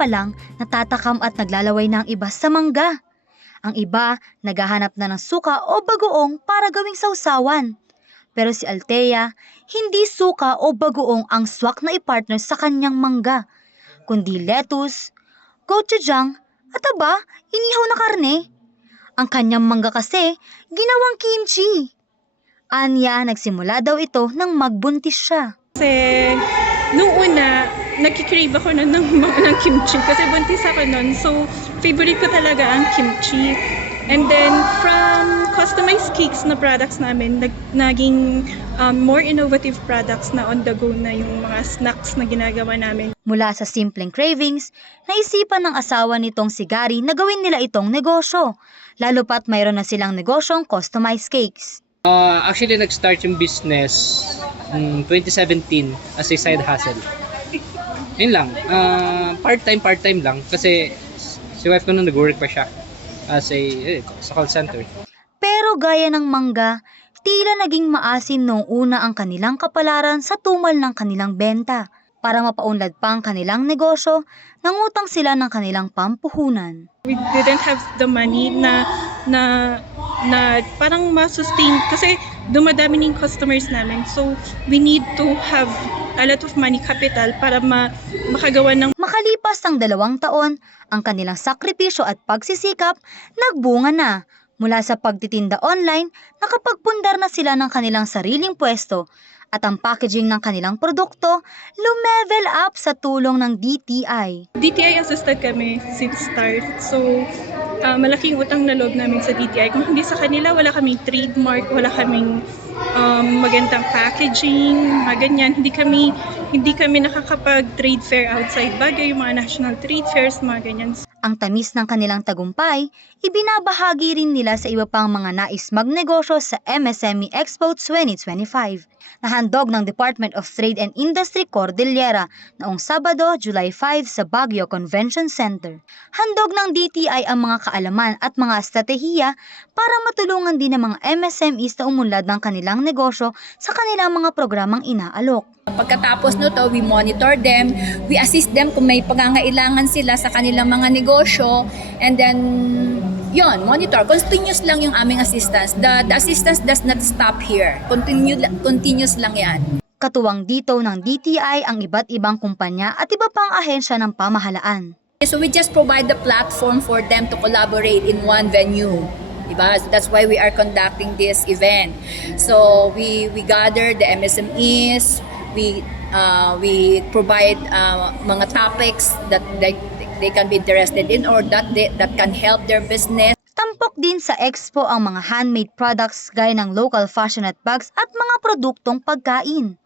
pa lang natatakam at naglalaway na ang iba sa mangga. Ang iba naghahanap na ng suka o bagoong para gawing sausawan. Pero si Althea, hindi suka o bagoong ang swak na ipartner sa kanyang mangga, kundi lettuce, gochujang at aba, inihaw na karne. Ang kanyang mangga kasi, ginawang kimchi. Anya, nagsimula daw ito nang magbuntis siya. Kasi nung una, nagkikrave ako nun ng, ng kimchi kasi buntis ako nun. So, favorite ko talaga ang kimchi. And then, from customized cakes na products namin, nag, naging um, more innovative products na on the go na yung mga snacks na ginagawa namin. Mula sa simpleng cravings, naisipan ng asawa nitong si Gary na gawin nila itong negosyo. Lalo pat mayroon na silang negosyong customized cakes. Uh, actually, nag-start yung business mm, 2017 as a side hustle. Yun lang. Uh, part-time, part-time lang. Kasi si wife ko nung nag-work pa siya as a, eh, sa call center. Pero gaya ng mangga, tila naging maasim noong una ang kanilang kapalaran sa tumal ng kanilang benta. Para mapaunlad pa ang kanilang negosyo, nangutang sila ng kanilang pampuhunan. We didn't have the money na na na parang ma-sustain kasi dumadami ng customers namin. So, we need to have a lot of money capital para ma makagawa ng Makalipas ang dalawang taon, ang kanilang sakripisyo at pagsisikap nagbunga na. Mula sa pagtitinda online, nakapagpundar na sila ng kanilang sariling pwesto at ang packaging ng kanilang produkto lumevel up sa tulong ng DTI. DTI assisted kami since start. So, ah, malaking utang na loob namin sa DTI. Kung hindi sa kanila, wala kaming trademark, wala kaming um, magandang packaging, mga ganyan. Hindi kami, hindi kami nakakapag trade fair outside Baguio, yung mga national trade fairs, mga ganyan. Ang tamis ng kanilang tagumpay, ibinabahagi rin nila sa iba pang mga nais magnegosyo sa MSME E Expo 2025 na handog ng Department of Trade and Industry Cordillera noong Sabado, July 5 sa Baguio Convention Center. Handog ng DTI ang mga kaalaman at mga estratehiya para matulungan din ng mga MSMEs na umunlad ng kanilang negosyo sa kanilang mga programang inaalok. Pagkatapos nito, we monitor them, we assist them kung may pangangailangan sila sa kanilang mga negosyo, and then, yon monitor. Continuous lang yung aming assistance. The, the assistance does not stop here. Continue, continuous lang yan. Katuwang dito ng DTI ang iba't ibang kumpanya at iba pang ahensya ng pamahalaan. So we just provide the platform for them to collaborate in one venue. Diba? That's why we are conducting this event. So we we gather the MSMEs, we uh, we provide uh, mga topics that they, can be interested in or that they, that can help their business. Tampok din sa expo ang mga handmade products gaya ng local fashionette bags at mga produktong pagkain.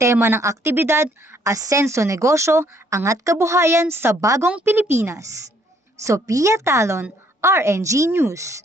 Tema ng aktibidad, Asenso Negosyo, Angat Kabuhayan sa Bagong Pilipinas. Sophia Talon, RNG News.